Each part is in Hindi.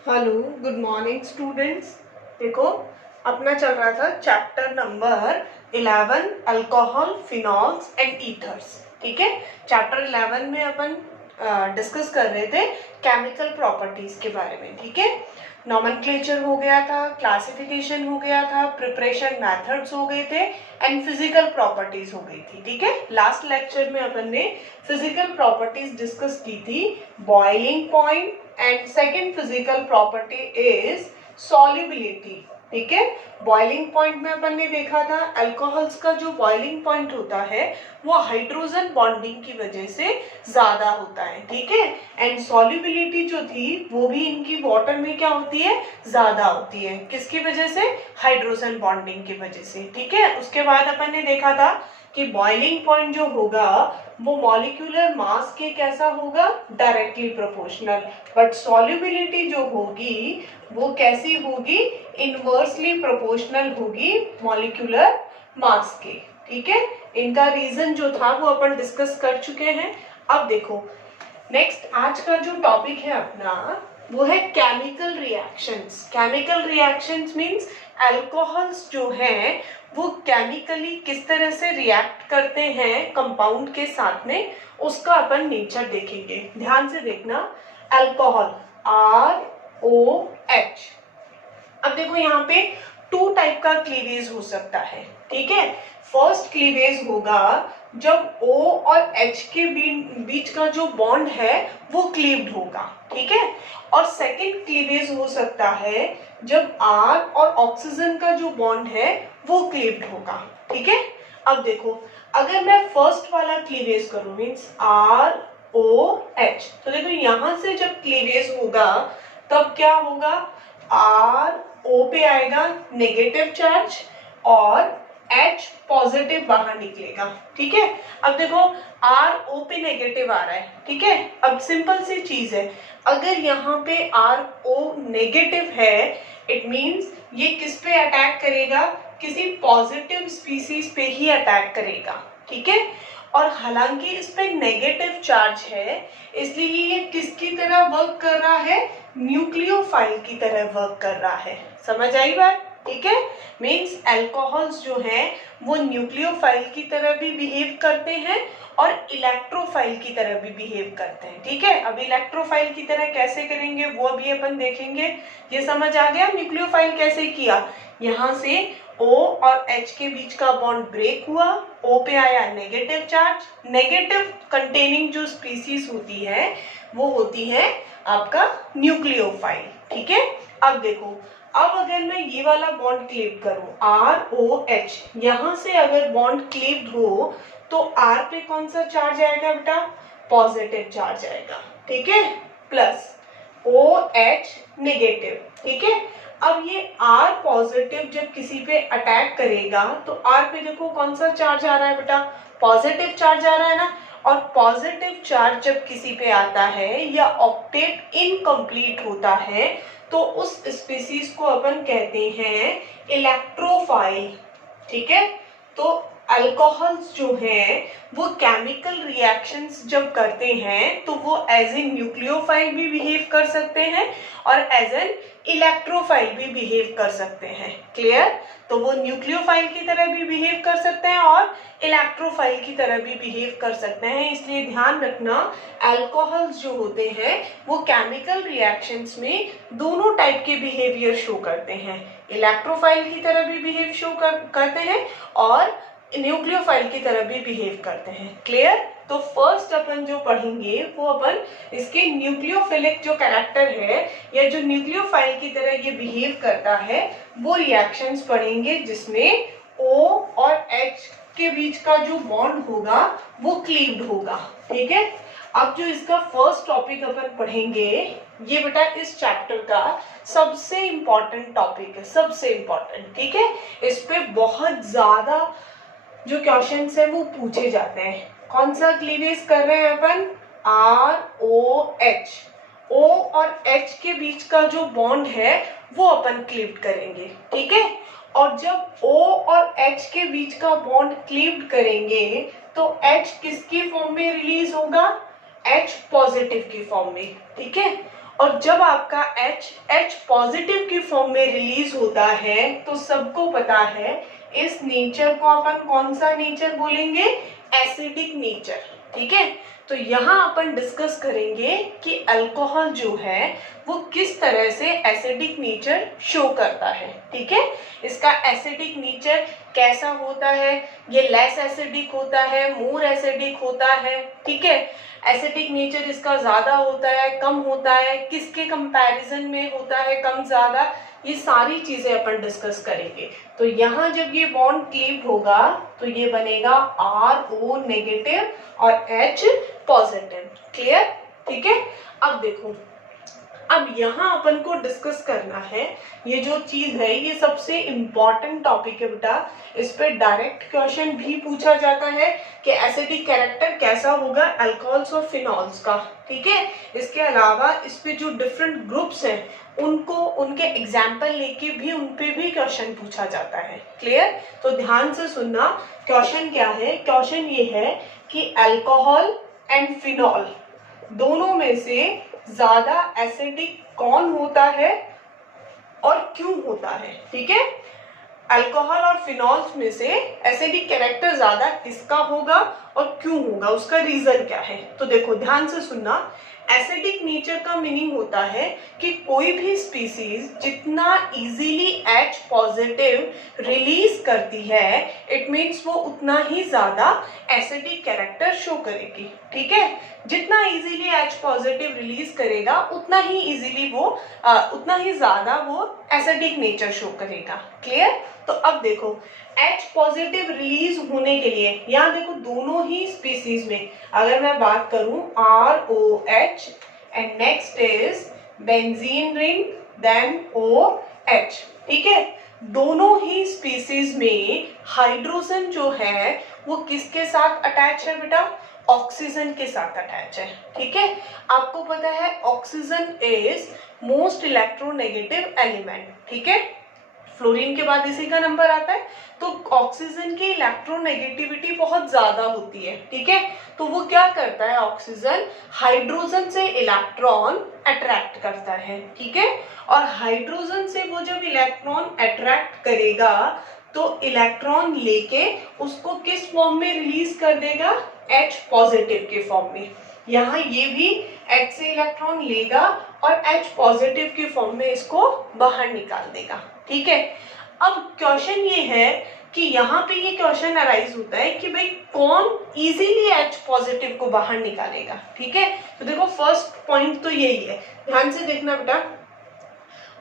Hello, good morning students. देखो, अपना चल रहा था chapter number 11 alcohol, phenols and ethers. ठीक है, चैप्टर 11 में अपन डिस्कस कर रहे थे केमिकल प्रॉपर्टीज के बारे में। ठीक है, नॉमेनक्लेचर हो गया था, क्लासिफिकेशन हो गया था, प्रिपरेशन मेथड्स हो गए थे एंड फिजिकल प्रॉपर्टीज हो गई थी। ठीक है, लास्ट लेक्चर में अपन ने फिजिकल प्रॉपर्टीज डिस्कस की थी, boiling point, and second physical property is solubility. ठीक है, बॉइलिंग पॉइंट में अपन ने देखा था अल्कोहल्स का जो बॉइलिंग पॉइंट होता है वो हाइड्रोजन बॉन्डिंग की वजह से ज्यादा होता है। ठीक है, एंड सॉल्युबिलिटी जो थी वो भी इनकी वाटर में क्या होती है, ज्यादा होती है। किसकी वजह से? हाइड्रोजन बॉन्डिंग की वजह से। ठीक है, उसके बाद अपन ने देखा था कि बॉइलिंग पॉइंट जो होगा वो मॉलिक्यूलर मास के कैसा होगा, डायरेक्टली प्रोपोर्शनल। बट सॉल्युबिलिटी जो होगी वो कैसी होगी, इनवर्सली प्रोपोर्शनल होगी मॉलिक्यूलर मास के। ठीक है, इनका रीजन जो था वो अपन डिस्कस कर चुके हैं। अब देखो, नेक्स्ट आज का जो टॉपिक है अपना वो है chemical reactions. Chemical reactions means alcohols जो हैं वो केमिकली किस तरह से रिएक्ट करते हैं कंपाउंड के साथ में, उसका अपन नेचर देखेंगे। ध्यान से देखना, अल्कोहल ROH। अब देखो यहाँ पे टू टाइप का क्लीवेज हो सकता है। ठीक है, फर्स्ट क्लीवेज होगा जब O और H के बीच का जो बॉन्ड है वो क्लीव्ड होगा। ठीक है, और सेकंड क्लीवेज हो सकता है जब R और ऑक्सीजन का जो बॉन्ड है वो क्लीव्ड होगा। ठीक है, अब देखो, अगर मैं फर्स्ट वाला क्लीवेज करूं मींस ROH, तो देखो यहां से जब क्लीवेज होगा तब क्या होगा, RO पे आएगा नेगेटिव चार्ज और H पॉजिटिव बाहर निकलेगा। ठीक है, अब देखो RO पे नेगेटिव आ रहा है। ठीक है, अब सिंपल सी चीज है, अगर यहाँ पे RO नेगेटिव है इट मींस ये किस पे अटैक करेगा, किसी पॉजिटिव स्पीसीज पे ही अटैक करेगा। ठीक है, और हालांकि इस पे नेगेटिव चार्ज है इसलिए ये किसकी तरह वर्क कर रहा है, न्यूक्लियोफाइल की तरह वर्क कर रहा है। समझ आई बात? ठीक है, मींस अल्कोहल्स जो हैं वो न्यूक्लियोफाइल की तरह भी बिहेव करते हैं और इलेक्ट्रोफाइल की तरह भी बिहेव करते हैं। ठीक है, अब इलेक्ट्रोफाइल की तरह कैसे करेंगे वो अभी अपन देखेंगे। ये समझ आ गया न्यूक्लियोफाइल कैसे किया, यहाँ से O और H के बीच का बॉन्ड ब्रेक हुआ, O पे आया नेगेटिव चार्ज, नेगेटिव कंटेनिंग जो स्पीसीज होती है वो होती है आपका न्यूक्लियोफाइल। ठीक है, अब देखो, अब अगर मैं ये वाला बॉन्ड क्लीव करूं ROH, यहां से अगर बॉन्ड क्लीव्ड हो तो R पे कौन सा चार्ज आएगा बेटा, पॉजिटिव चार्ज आएगा। ठीक है, प्लस OH नेगेटिव। ठीक है, अब ये R पॉजिटिव जब किसी पे अटैक करेगा तो R पे देखो कौन सा चार्ज आ रहा है बेटा, पॉजिटिव चार्ज आ रहा है ना, और पॉजिटिव चार्ज जब किसी पे आता है या ऑक्टेट इनकम्प्लीट होता है तो उस स्पीसीज को अपन कहते हैं इलेक्ट्रोफाइल। ठीक है, तो अल्कोहल्स जो हैं वो केमिकल रिएक्शंस जब करते हैं तो वो एज ए न्यूक्लियोफाइल भी बिहेव कर सकते हैं और एज एन इलेक्ट्रोफाइल भी बिहेव कर सकते हैं। क्लियर? तो वो न्यूक्लियोफाइल की तरह भी बिहेव कर सकते हैं और इलेक्ट्रोफाइल की तरह भी बिहेव कर सकते हैं। इसलिए ध्यान रखना, अल्कोहल्स जो होते हैं वो केमिकल रिएक्शंस में दोनों टाइप के बिहेवियर शो करते हैं, इलेक्ट्रोफाइल की तरह भी बिहेव करते हैं और न्यूक्लियोफाइल की तरह भी बिहेव करते हैं। क्लियर? तो फर्स्ट अपन जो पढ़ेंगे वो अपन इसके न्यूक्लियोफिलिक जो कैरेक्टर है या जो न्यूक्लियोफाइल की तरह ये बिहेव करता है वो रिएक्शंस पढ़ेंगे जिसमें O और H के बीच का जो बॉन्ड होगा वो क्लीव्ड होगा। ठीक है, अब जो इसका फर्स्ट टॉपिक अपन पढ़ेंगे ये बेटा इस चैप्टर का सबसे इंपॉर्टेंट टॉपिक है, सबसे इंपॉर्टेंट। ठीक है, इस पे बहुत ज्यादा जो क्वेश्चंस है वो पूछे जाते हैं। कौन सा क्लीवेज कर रहे हैं अपन, ROH, O और H के बीच का जो बॉन्ड है वो अपन क्लीव करेंगे। ठीक है, और जब O और H के बीच का बॉन्ड क्लीव करेंगे तो H किसकी फॉर्म में रिलीज होगा, H पॉजिटिव की फॉर्म में। ठीक है, और जब आपका H पॉजिटिव की फॉर्म में रिलीज होता है तो सबको पता है इस नेचर को अपन कौन सा नेचर बोलेंगे, एसिडिक नेचर। ठीक है, तो यहाँ अपन डिस्कस करेंगे कि अल्कोहल जो है वो किस तरह से एसिडिक नेचर शो करता है। ठीक है, इसका एसिडिक नेचर कैसा होता है, ये लेस एसिडिक होता है, मोर एसिडिक होता है। ठीक है, एसिडिक नेचर इसका ज्यादा होता है, कम होता है, किसके कंपैरिजन में होता है कम ज्यादा, ये सारी चीजें अपन डिस्कस करेंगे। तो यहाँ जब ये बॉन्ड क्लीव होगा तो ये बनेगा RO नेगेटिव और H पॉजिटिव। क्लियर? ठीक है, अब देखो, अब यहाँ अपन को डिस्कस करना है ये जो चीज है, ये सबसे इम्पॉर्टेंट टॉपिक है बेटा। इस पे डायरेक्ट क्वेश्चन भी पूछा जाता है कि एसिडिक कैरेक्टर कैसा होगा अल्कोहल्स और फिनॉल्स का। ठीक है, इसके अलावा इस पे जो डिफरेंट ग्रुप्स हैं उनको उनके एग्जाम्पल लेके भी उन पे भी क्वेश्चन पूछा जाता है। क्लियर? तो ध्यान से सुनना, क्वेश्चन क्या है, क्वेश्चन ये है कि अल्कोहल एंड फिनॉल दोनों में से ज्यादा एसिडिक कौन होता है और क्यों होता है। ठीक है, अल्कोहल और फिनॉल्स में से एसिडिक कैरेक्टर ज्यादा किसका होगा और क्यों होगा, उसका रीजन क्या है। तो देखो ध्यान से सुनना, एसिडिक नेचर का मीनिंग होता है कि कोई भी स्पीसीज जितना इजीली H पॉजिटिव रिलीज करती है, इट मीन्स वो उतना ही ज्यादा एसिडिक कैरेक्टर शो करेगी। ठीक है, जितना इजीली H पॉजिटिव रिलीज करेगा उतना ही इजीली वो उतना ही ज्यादा वो एसिडिक नेचर शो करेगा। क्लियर? तो अब देखो, H पॉजिटिव रिलीज होने के लिए यहाँ देखो दोनों ही स्पीसीज में अगर मैं बात करूं ROH and next is benzene ring then OH। ठीक है, दोनों ही स्पीसीज में हाइड्रोजन जो है वो किसके साथ अटैच है बेटा, ऑक्सीजन के साथ अटैच है। ठीक है, आपको पता है oxygen is most electronegative element. ठीक है, फ्लोरीन के बाद इसी का नंबर आता है, तो ऑक्सीजन की इलेक्ट्रोनेगेटिविटी बहुत ज्यादा होती है। ठीक है, तो वो क्या करता है, ऑक्सीजन हाइड्रोजन से इलेक्ट्रॉन अट्रैक्ट करता है। ठीक है, और हाइड्रोजन से वो जब इलेक्ट्रॉन अट्रैक्ट करेगा तो इलेक्ट्रॉन लेके उसको किस फॉर्म में रिलीज कर देगा, H पॉजिटिव के फॉर्म में। यहाँ ये भी H से इलेक्ट्रॉन लेगा और H पॉजिटिव के फॉर्म में इसको बाहर निकाल देगा। ठीक है, अब क्वेश्चन ये है कि यहाँ पे ये क्वेश्चन अराइज होता है कि भाई कौन इजीली H पॉजिटिव को बाहर निकालेगा। ठीक है, तो देखो फर्स्ट पॉइंट तो यही है, ध्यान से देखना बेटा,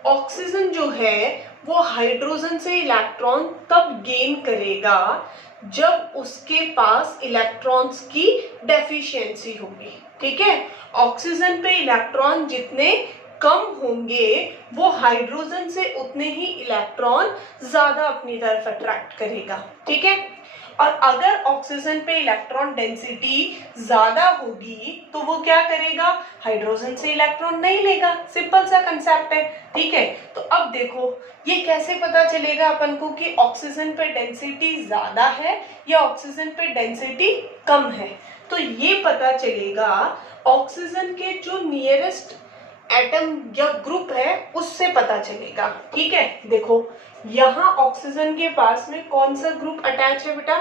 ऑक्सीजन जो है वो हाइड्रोजन से इलेक्ट्रॉन तब गेन करेगा जब उसके पास इलेक्ट्रॉन्स की डेफिशिएंसी होगी। ठीक है, ऑक्सीजन पे इलेक्ट्रॉन जितने कम होंगे वो हाइड्रोजन से उतने ही इलेक्ट्रॉन ज्यादा अपनी तरफ अट्रैक्ट करेगा। ठीक है, और अगर ऑक्सीजन पे इलेक्ट्रॉन डेंसिटी ज्यादा होगी तो वो क्या करेगा, हाइड्रोजन से इलेक्ट्रॉन नहीं लेगा। सिंपल सा कंसेप्ट है। ठीक है, तो अब देखो ये कैसे पता चलेगा अपन को कि ऑक्सीजन पे डेंसिटी ज्यादा है या ऑक्सीजन पे डेंसिटी कम है। तो ये पता चलेगा ऑक्सीजन के जो नियरेस्ट एटम या ग्रुप है उससे पता चलेगा। ठीक है, देखो यहाँ ऑक्सीजन के पास में कौन सा ग्रुप अटैच है बेटा,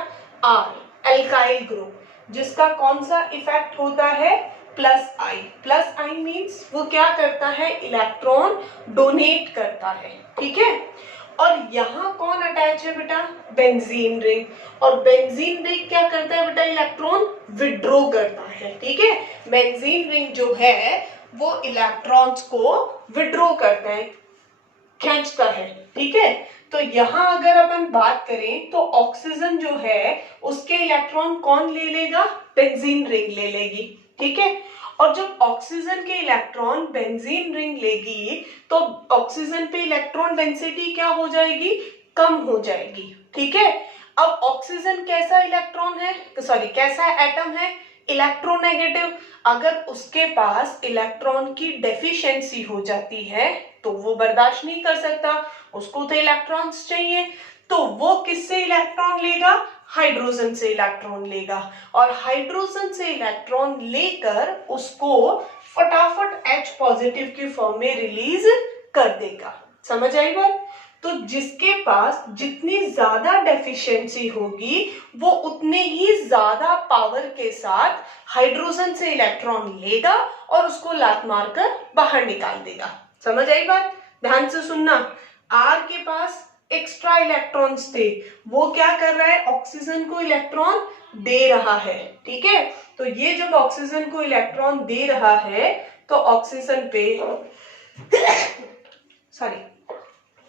R एल्काइल ग्रुप, जिसका कौन सा इफेक्ट होता है, plus I. Plus I means वो क्या करता है, इलेक्ट्रॉन डोनेट करता है। ठीक है, और यहाँ कौन अटैच है बेटा, बेंजीन रिंग, और बेंजीन रिंग क्या करता है बेटा, इलेक्ट्रॉन विड्रॉ करता है। ठीक है, बेंजीन रिंग जो है वो इलेक्ट्रॉन्स को विड्रॉ करता है, खींचता है। ठीक है, तो यहाँ अगर अपन बात करें तो ऑक्सीजन जो है उसके इलेक्ट्रॉन कौन ले लेगा, बेंजीन रिंग ले लेगी। ठीक है, और जब ऑक्सीजन के इलेक्ट्रॉन बेंजीन रिंग लेगी तो ऑक्सीजन पे इलेक्ट्रॉन डेंसिटी क्या हो जाएगी, कम हो जाएगी। ठीक है, अब ऑक्सीजन कैसा इलेक्ट्रॉन है, कैसा एटम है, इलेक्ट्रोनेगेटिव। अगर उसके पास इलेक्ट्रॉन की डेफिशिएंसी हो जाती है तो वो बर्दाश्त नहीं कर सकता, उसको तो इलेक्ट्रॉन्स चाहिए, तो वो किससे इलेक्ट्रॉन लेगा, हाइड्रोजन से इलेक्ट्रॉन लेगा, और हाइड्रोजन से इलेक्ट्रॉन लेकर उसको फटाफट H पॉजिटिव की फॉर्म में रिलीज कर देगा। समझ आई बात? तो जिसके पास जितनी ज्यादा डेफिशिएंसी होगी वो उतने ही ज्यादा पावर के साथ हाइड्रोजन से इलेक्ट्रॉन लेगा और उसको लात मारकर बाहर निकाल देगा। समझ आई बात? ध्यान से सुनना। R के पास एक्स्ट्रा इलेक्ट्रॉन्स थे, वो क्या कर रहा है, ऑक्सीजन को इलेक्ट्रॉन दे रहा है। ठीक है, तो ये जब ऑक्सीजन को इलेक्ट्रॉन दे रहा है तो ऑक्सीजन पे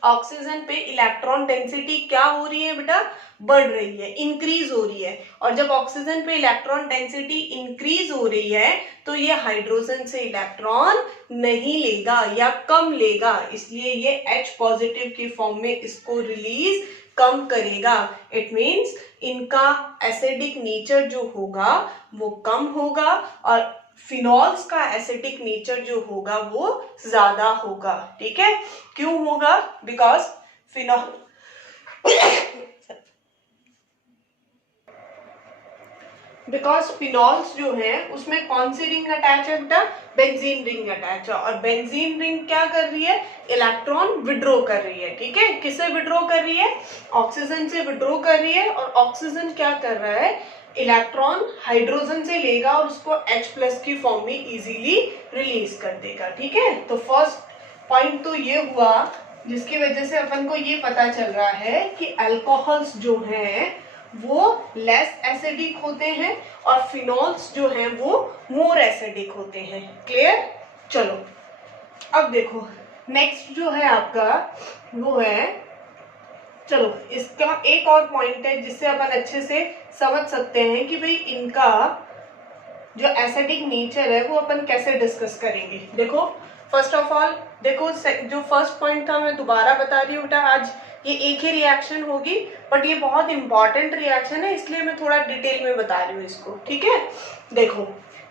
ऑक्सीजन पे इलेक्ट्रॉन डेंसिटी क्या हो रही है बेटा, बढ़ रही है, इंक्रीज हो रही है। और जब ऑक्सीजन पे इलेक्ट्रॉन डेंसिटी इंक्रीज हो रही है तो ये हाइड्रोजन से इलेक्ट्रॉन नहीं लेगा या कम लेगा, इसलिए ये H पॉजिटिव की फॉर्म में इसको रिलीज कम करेगा। इट मीन्स इनका एसिडिक नेचर जो होगा वो कम होगा और फिनॉल्स का एसिडिक नेचर जो होगा वो ज्यादा होगा। ठीक है, क्यों होगा, बिकॉज फिनॉल्स जो है उसमें कौन सी रिंग अटैच है बेटा, बेंजीन रिंग अटैच है। और बेंजीन रिंग क्या कर रही है, इलेक्ट्रॉन विड्रॉ कर रही है। ठीक है, किसे विड्रॉ कर रही है, ऑक्सीजन से विड्रॉ कर रही है। और ऑक्सीजन क्या कर रहा है, इलेक्ट्रॉन हाइड्रोजन से लेगा और उसको H+ की फॉर्म में इजीली रिलीज कर देगा। ठीक है, तो फर्स्ट पॉइंट तो ये हुआ जिसकी वजह से अपन को ये पता चल रहा है कि अल्कोहल्स जो हैं वो लेस एसिडिक होते हैं और फिनॉल्स जो हैं वो मोर एसिडिक होते हैं। क्लियर? चलो अब देखो नेक्स्ट जो है आपका वो है, चलो इसका एक और पॉइंट है जिससे अपन अच्छे से समझ सकते हैं कि भाई इनका जो एसिडिक नेचर है वो अपन कैसे डिस्कस करेंगे। देखो फर्स्ट ऑफ ऑल देखो जो फर्स्ट पॉइंट था मैं दोबारा बता रही हूँ बेटा, आज ये एक ही रिएक्शन होगी बट ये बहुत इंपॉर्टेंट रिएक्शन है इसलिए मैं थोड़ा डिटेल में बता रही हूँ इसको। ठीक है, देखो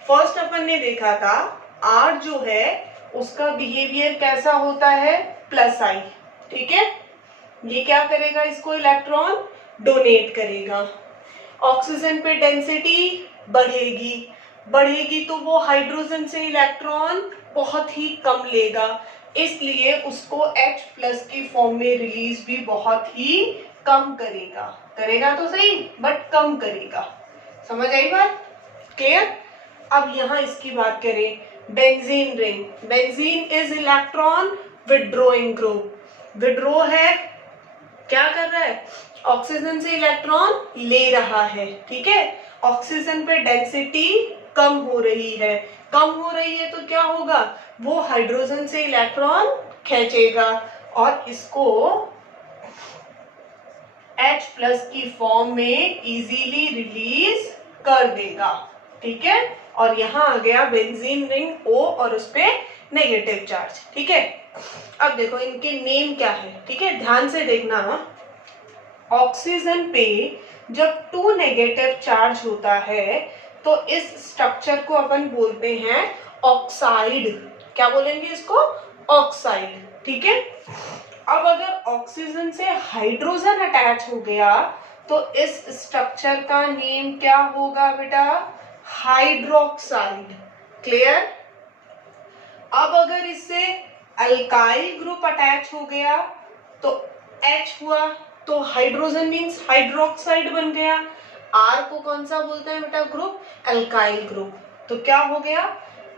फर्स्ट अपन ने देखा था R जो है उसका बिहेवियर कैसा होता है, +I। ठीक है, ये क्या करेगा, इसको इलेक्ट्रॉन डोनेट करेगा। ऑक्सीजन पे डेंसिटी बढ़ेगी तो वो हाइड्रोजन से इलेक्ट्रॉन बहुत ही कम लेगा, इसलिए उसको H+ की फॉर्म में रिलीज भी बहुत ही कम करेगा तो सही बट कम करेगा। समझ आई बात? क्लियर? अब यहाँ इसकी बात करें, benzene ring, benzene is electron withdrawing group. Withdraw है, क्या कर रहा है, ऑक्सीजन से इलेक्ट्रॉन ले रहा है। ठीक है, ऑक्सीजन पे डेंसिटी कम हो रही है तो क्या होगा, वो हाइड्रोजन से इलेक्ट्रॉन खींचेगा और इसको H+ की फॉर्म में इजीली रिलीज कर देगा। ठीक है, और यहाँ आ गया बेंजीन रिंग O और उस पे नेगेटिव चार्ज। ठीक है, अब देखो इनके नेम क्या है। ठीक है, ध्यान से देखना, ऑक्सीजन पे जब 2 नेगेटिव चार्ज होता है तो इस स्ट्रक्चर को अपन बोलते हैं ऑक्साइड। क्या बोलेंगे इसको, ऑक्साइड। ठीक है, अब अगर ऑक्सीजन से हाइड्रोजन अटैच हो गया तो इस स्ट्रक्चर का नेम क्या होगा बेटा, हाइड्रोक्साइड। क्लियर? अब अगर इससे अल्काइल ग्रुप अटैच हो गया तो H हुआ तो हाइड्रोजन मीन्स हाइड्रोक्साइड बन गया। R को कौन सा बोलते हैं बेटा, ग्रुप, अल्काइल ग्रुप, तो क्या हो गया,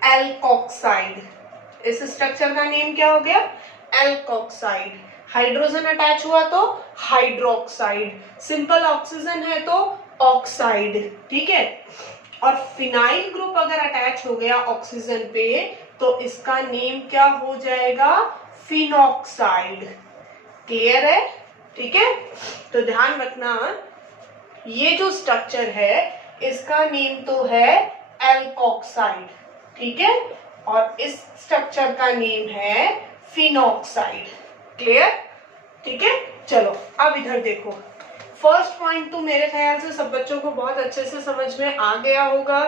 एल्कोक्साइड। इस स्ट्रक्चर का नेम क्या हो गया, एल्कोक्साइड। हाइड्रोजन अटैच हुआ तो हाइड्रोक्साइड, सिंपल ऑक्सीजन है तो ऑक्साइड। ठीक है, और फिनाइल ग्रुप अगर अटैच हो गया ऑक्सीजन पे तो इसका नेम क्या हो जाएगा, फिनॉक्साइड। क्लियर है? ठीक है, तो ध्यान रखना ये जो स्ट्रक्चर है इसका नेम तो है एल्कोक्साइड। ठीक है, और इस स्ट्रक्चर का नेम है फिनॉक्साइड। क्लियर? ठीक है, चलो अब इधर देखो, फर्स्ट पॉइंट तो मेरे ख्याल से सब बच्चों को बहुत अच्छे से समझ में आ गया होगा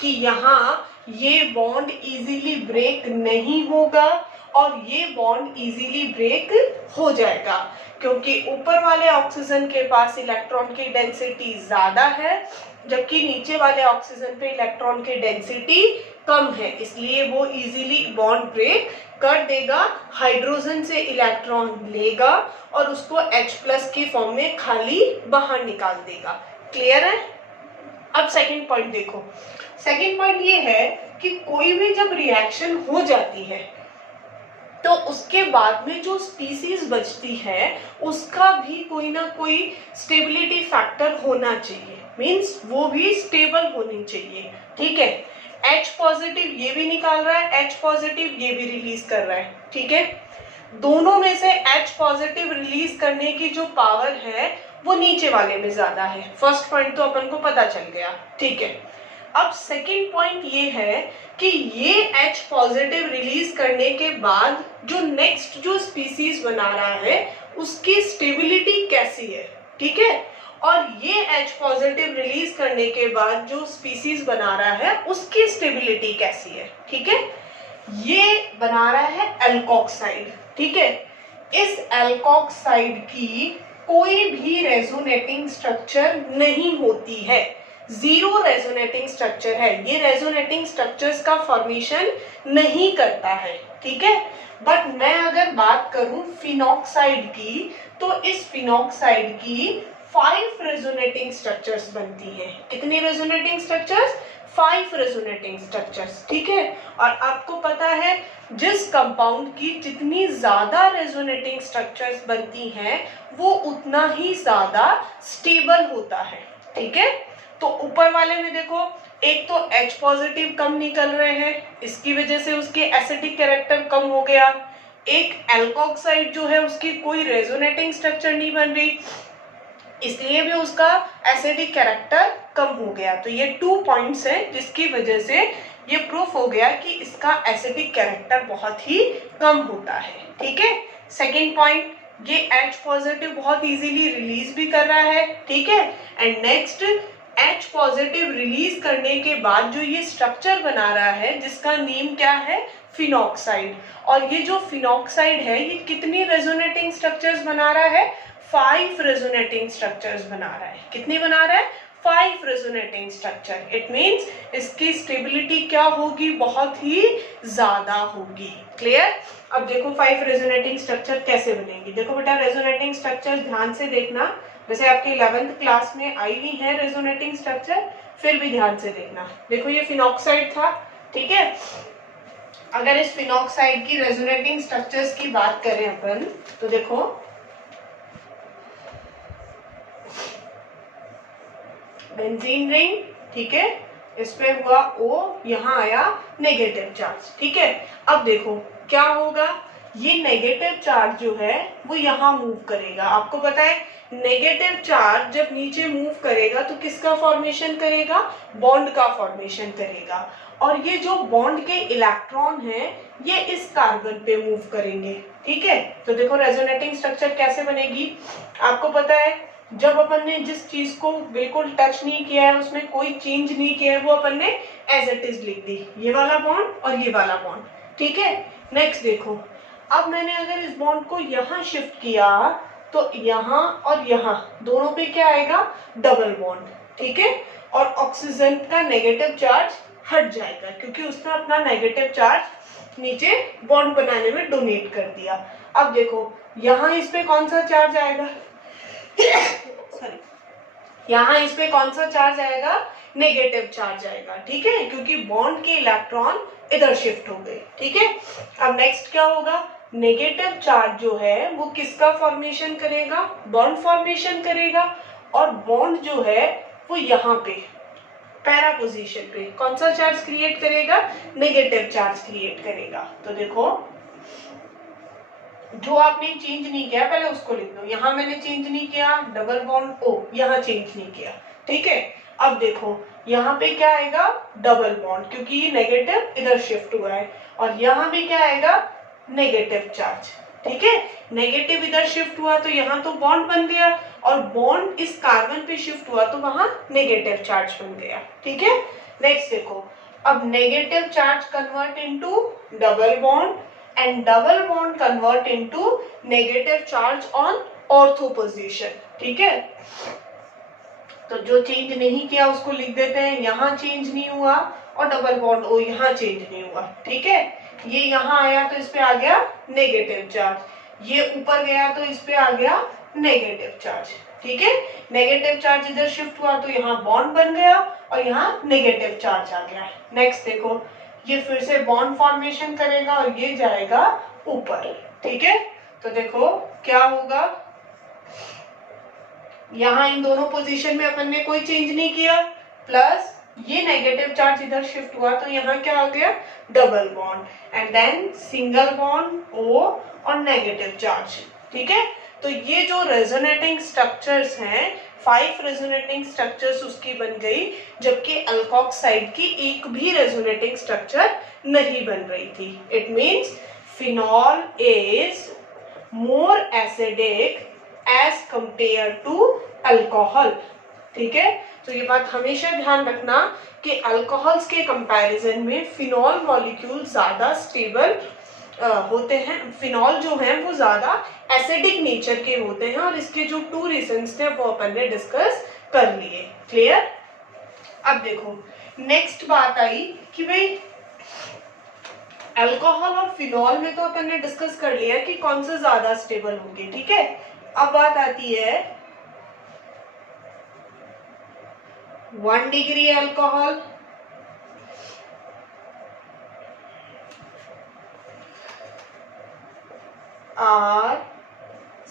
कि यहाँ ये बॉन्ड इजीली ब्रेक नहीं होगा और ये बॉन्ड इजीली ब्रेक हो जाएगा क्योंकि ऊपर वाले ऑक्सीजन के पास इलेक्ट्रॉन की डेंसिटी ज्यादा है जबकि नीचे वाले ऑक्सीजन पे इलेक्ट्रॉन की डेंसिटी कम है, इसलिए वो इजीली बॉन्ड ब्रेक कर देगा, हाइड्रोजन से इलेक्ट्रॉन लेगा और उसको H+ की फॉर्म में खाली बाहर निकाल देगा। क्लियर है? अब सेकंड पॉइंट देखो। सेकंड पॉइंट ये है कि कोई भी जब रिएक्शन हो जाती है तो उसके बाद में जो स्पीसीज बचती है उसका भी कोई ना कोई स्टेबिलिटी फैक्टर होना चाहिए, मींस वो भी स्टेबल होनी चाहिए। ठीक है, H+ ये भी निकाल रहा है, H+ ये भी रिलीज कर रहा है। ठीक है, दोनों में से H+ रिलीज करने की जो पावर है वो नीचे वाले में ज्यादा है। फर्स्ट पॉइंट तो अपन को पता चल गया। ठीक है, अब सेकंड पॉइंट ये है कि ये H+ रिलीज करने के बाद जो नेक्स्ट जो स्पीसीज बना रहा है उसकी स्टेबिलिटी कैसी है। ठीक है, और ये H+ रिलीज करने के बाद जो स्पीसीज बना रहा है उसकी स्टेबिलिटी कैसी है। ठीक है, ये बना रहा है एल्कोक्साइड। ठीक है, इस एल्कोक्साइड की कोई भी रेजोनेटिंग स्ट्रक्चर नहीं होती है, जीरो रेजोनेटिंग स्ट्रक्चर है, ये रेजोनेटिंग स्ट्रक्चर्स का फॉर्मेशन नहीं करता है। ठीक है, बट मैं अगर बात करूं फिनॉक्साइड की तो इस फिनॉक्साइड की 5 रेजोनेटिंग स्ट्रक्चर्स बनती हैं। कितनी रेजोनेटिंग स्ट्रक्चर्स? 5 resonating structures. ठीक है, और आपको पता है जिस कंपाउंड की जितनी ज्यादा रेजोनेटिंग स्ट्रक्चर्स बनती हैं वो उतना ही ज्यादा स्टेबल होता है। ठीक है, तो ऊपर वाले में देखो, एक तो H+ कम निकल रहे हैं, इसकी वजह से उसके एसिडिक कैरेक्टर कम हो गया। एक एल्कोक्साइड जो है उसकी कोई रेजोनेटिंग स्ट्रक्चर नहीं बन रही, इसलिए भी उसका एसिडिक कैरेक्टर कम हो गया। तो ये 2 पॉइंट्स हैं जिसकी वजह से ये प्रूफ हो गया कि इसका एसिडिक कैरेक्टर बहुत ही कम होता है। ठीक है, सेकेंड पॉइंट, ये H+ बहुत इजीली रिलीज भी कर रहा है। ठीक है, एंड नेक्स्ट H+ रिलीज करने के बाद जो ये स्ट्रक्चर बना रहा है जिसका नेम क्या है? फिनॉक्साइड। और ये जो फिनॉक्साइड है ये कितनी रेजोनेटिंग स्ट्रक्चर्स बना रहा है? 5 रेजोनेटिंग स्ट्रक्चर्स बना रहा है। कितनी बना रहा है? 5 रेजोनेटिंग स्ट्रक्चर। इट मींस इसकी स्टेबिलिटी क्या होगी? बहुत ही ज्यादा होगी। क्लियर? अब देखो 5 रेजोनेटिंग स्ट्रक्चर कैसे बनेंगी। देखो बेटा, रेजोनेटिंग स्ट्रक्चर ध्यान से देखना, वैसे आपके 11th क्लास में आई हुई है रेजोनेटिंग स्ट्रक्चर, फिर भी ध्यान से देखना। देखो ये फिनॉक्साइड था। ठीक है, अगर इस फिनॉक्साइड की रेजोनेटिंग स्ट्रक्चर्स की बात करें अपन तो देखो बेंजीन रिंग। ठीक है, इस पे हुआ O, यहाँ आया नेगेटिव चार्ज। ठीक है, अब देखो क्या होगा, ये नेगेटिव चार्ज जो है वो यहाँ मूव करेगा। आपको पता है नेगेटिव चार्ज जब नीचे मूव करेगा तो किसका फॉर्मेशन करेगा? बॉन्ड का फॉर्मेशन करेगा। और ये जो बॉन्ड के इलेक्ट्रॉन हैं ये इस कार्बन पे मूव करेंगे। ठीक है, तो देखो रेजोनेटिंग स्ट्रक्चर कैसे बनेगी। आपको पता है जब अपन ने जिस चीज को बिल्कुल टच नहीं किया है, उसमें कोई चेंज नहीं किया है, वो अपन ने एज इट इज लिख दी, ये वाला बॉन्ड और ये वाला बॉन्ड। ठीक है, नेक्स्ट देखो, अब मैंने अगर इस बॉन्ड को यहाँ शिफ्ट किया तो यहाँ और यहाँ दोनों पे क्या आएगा? Double bond. ठीक है, और ऑक्सीजन का नेगेटिव चार्ज हट जाएगा क्योंकि उसने अपना नेगेटिव चार्ज नीचे बॉन्ड बनाने में डोनेट कर दिया। अब देखो यहाँ इस पे कौन सा चार्ज आएगा? सॉरी, यहाँ इस पे कौन सा चार्ज आएगा? नेगेटिव चार्ज आएगा। ठीक है, क्योंकि बॉन्ड के इलेक्ट्रॉन इधर शिफ्ट हो गए। ठीक है, अब नेक्स्ट क्या होगा? नेगेटिव चार्ज जो है वो किसका फॉर्मेशन करेगा? बॉन्ड फॉर्मेशन करेगा। और बॉन्ड जो है वो यहाँ पे पैरा पोजीशन पे कौन सा चार्ज क्रिएट करेगा? नेगेटिव चार्ज क्रिएट करेगा। तो देखो जो आपने चेंज नहीं किया पहले उसको लिख दो। यहाँ मैंने चेंज नहीं किया, डबल बॉन्ड O, यहाँ चेंज नहीं किया। ठीक है, अब देखो यहाँ पे क्या आएगा? डबल बॉन्ड, क्योंकि ये नेगेटिव इधर शिफ्ट हुआ है। और यहाँ भी क्या आएगा? Negative charge. ठीक है, नेगेटिव इधर शिफ्ट हुआ तो यहाँ तो बॉन्ड बन गया, और बॉन्ड इस कार्बन पे शिफ्ट हुआ तो वहां नेगेटिव चार्ज बन गया। ठीक है, नेक्स्ट देखो, अब negative charge convert into double bond and double bond convert into negative charge on ortho position. ठीक है, तो जो चेंज नहीं किया उसको लिख देते हैं, यहाँ चेंज नहीं हुआ और डबल बॉन्ड O यहाँ चेंज नहीं हुआ, ठीक है। ये यहाँ आया तो इस पे आ गया नेगेटिव चार्ज, ये ऊपर गया तो इस पे आ गया नेगेटिव चार्ज, ठीक है। नेगेटिव चार्ज इधर शिफ्ट हुआ तो यहाँ बॉन्ड बन गया और यहाँ नेगेटिव चार्ज आ गया। नेक्स्ट देखो, ये फिर से बॉन्ड फॉर्मेशन करेगा और ये जाएगा ऊपर, ठीक है। तो देखो क्या होगा, यहाँ इन दोनों पोजीशन में अपन ने कोई चेंज नहीं किया, प्लस ये नेगेटिव चार्ज इधर शिफ्ट हुआ तो यहाँ क्या आ गया double bond and then single bond O और नेगेटिव चार्ज, ठीक है। तो ये जो रेजोनेटिंग स्ट्रक्चर्स हैं 5 रेजोनेटिंग स्ट्रक्चर्स उसकी बन गई, जबकि अल्कोक्साइड की एक भी रेजोनेटिंग स्ट्रक्चर नहीं बन रही थी। It means phenol is more acidic as compare to alcohol, ठीक है। तो ये बात हमेशा ध्यान रखना कि अल्कोहल्स के कंपैरिजन में फिनॉल मॉलिक्यूल ज्यादा स्टेबल होते हैं। फिनॉल जो है वो ज्यादा एसिडिक नेचर के होते हैं और इसके जो 2 रीजंस थे वो अपन ने डिस्कस कर लिए, क्लियर। अब देखो नेक्स्ट बात आई कि भाई अल्कोहल और फिनॉल में तो अपन ने डिस्कस कर लिया कि कौन से ज्यादा स्टेबल होंगे, ठीक है। अब बात आती है 1 degree alcohol,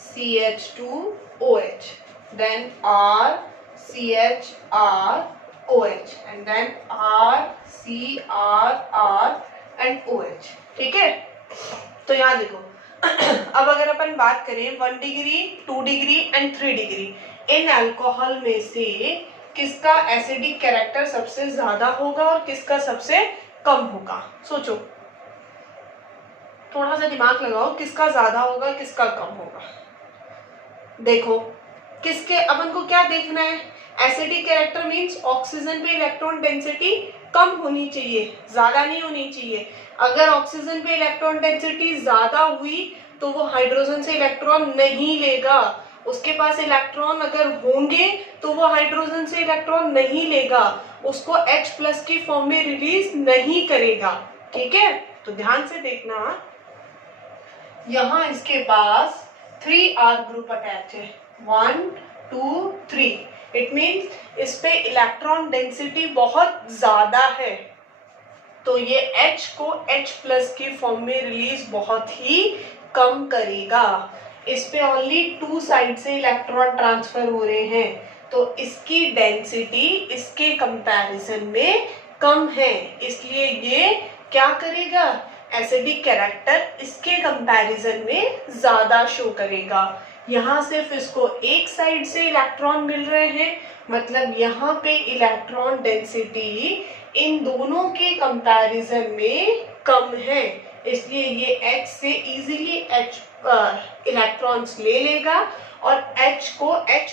RCH2OH, then RCHROH and then RCRR and OH, ठीक है। तो यहाँ देखो अब अगर अपन बात करें 1 degree 2 degree and 3 degree, in alcohol में से किसका एसिडिक कैरेक्टर सबसे ज्यादा होगा और किसका सबसे कम होगा, सोचो, थोड़ा सा दिमाग लगाओ, किसका ज्यादा होगा किसका कम होगा। देखो किसके, अपन को क्या देखना है, एसिडिक कैरेक्टर मींस ऑक्सीजन पे इलेक्ट्रॉन डेंसिटी कम होनी चाहिए, ज्यादा नहीं होनी चाहिए। अगर ऑक्सीजन पे इलेक्ट्रॉन डेंसिटी ज्यादा हुई तो वो हाइड्रोजन से इलेक्ट्रॉन नहीं लेगा, उसके पास इलेक्ट्रॉन अगर होंगे तो वो हाइड्रोजन से इलेक्ट्रॉन नहीं लेगा, उसको H+ की फॉर्म में रिलीज नहीं करेगा, ठीक है। तो ध्यान से देखना, यहाँ इसके पास 3R ग्रुप अटैच है, 1 2 3, इट मींस इस पे इलेक्ट्रॉन डेंसिटी बहुत ज्यादा है, तो ये H को H+ की फॉर्म में रिलीज बहुत ही कम करेगा। इस पे ओनली 2 साइड से इलेक्ट्रॉन ट्रांसफर हो रहे हैं, तो इसकी डेंसिटी इसके कंपैरिजन में कम है, इसलिए ये क्या करेगा, एसिडिक कैरेक्टर इसके कंपैरिजन में ज्यादा शो करेगा। यहाँ सिर्फ इसको एक साइड से इलेक्ट्रॉन मिल रहे हैं, मतलब यहाँ पे इलेक्ट्रॉन डेंसिटी इन दोनों के कंपैरिजन में कम है, इसलिए ये H से इजीली इलेक्ट्रॉन्स ले लेगा और H को H+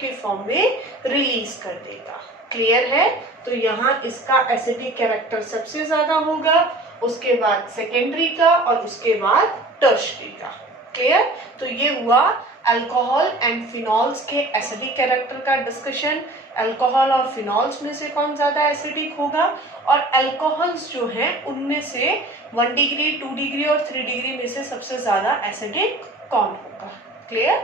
के फॉर्म में रिलीज कर देगा, क्लियर है। तो यहाँ इसका एसिडिक कैरेक्टर सबसे ज्यादा होगा, उसके बाद सेकेंडरी का और उसके बाद टर्शरी का, क्लियर। तो ये हुआ अल्कोहल एंड फिनॉल्स के एसिडिक कैरेक्टर का डिस्कशन, अल्कोहल और फिनॉल्स में से कौन ज्यादा एसिडिक होगा और अल्कोहल्स जो हैं उनमें से 1 डिग्री 2 डिग्री और 3 डिग्री में से सबसे ज्यादा एसिडिक कौन होगा, क्लियर।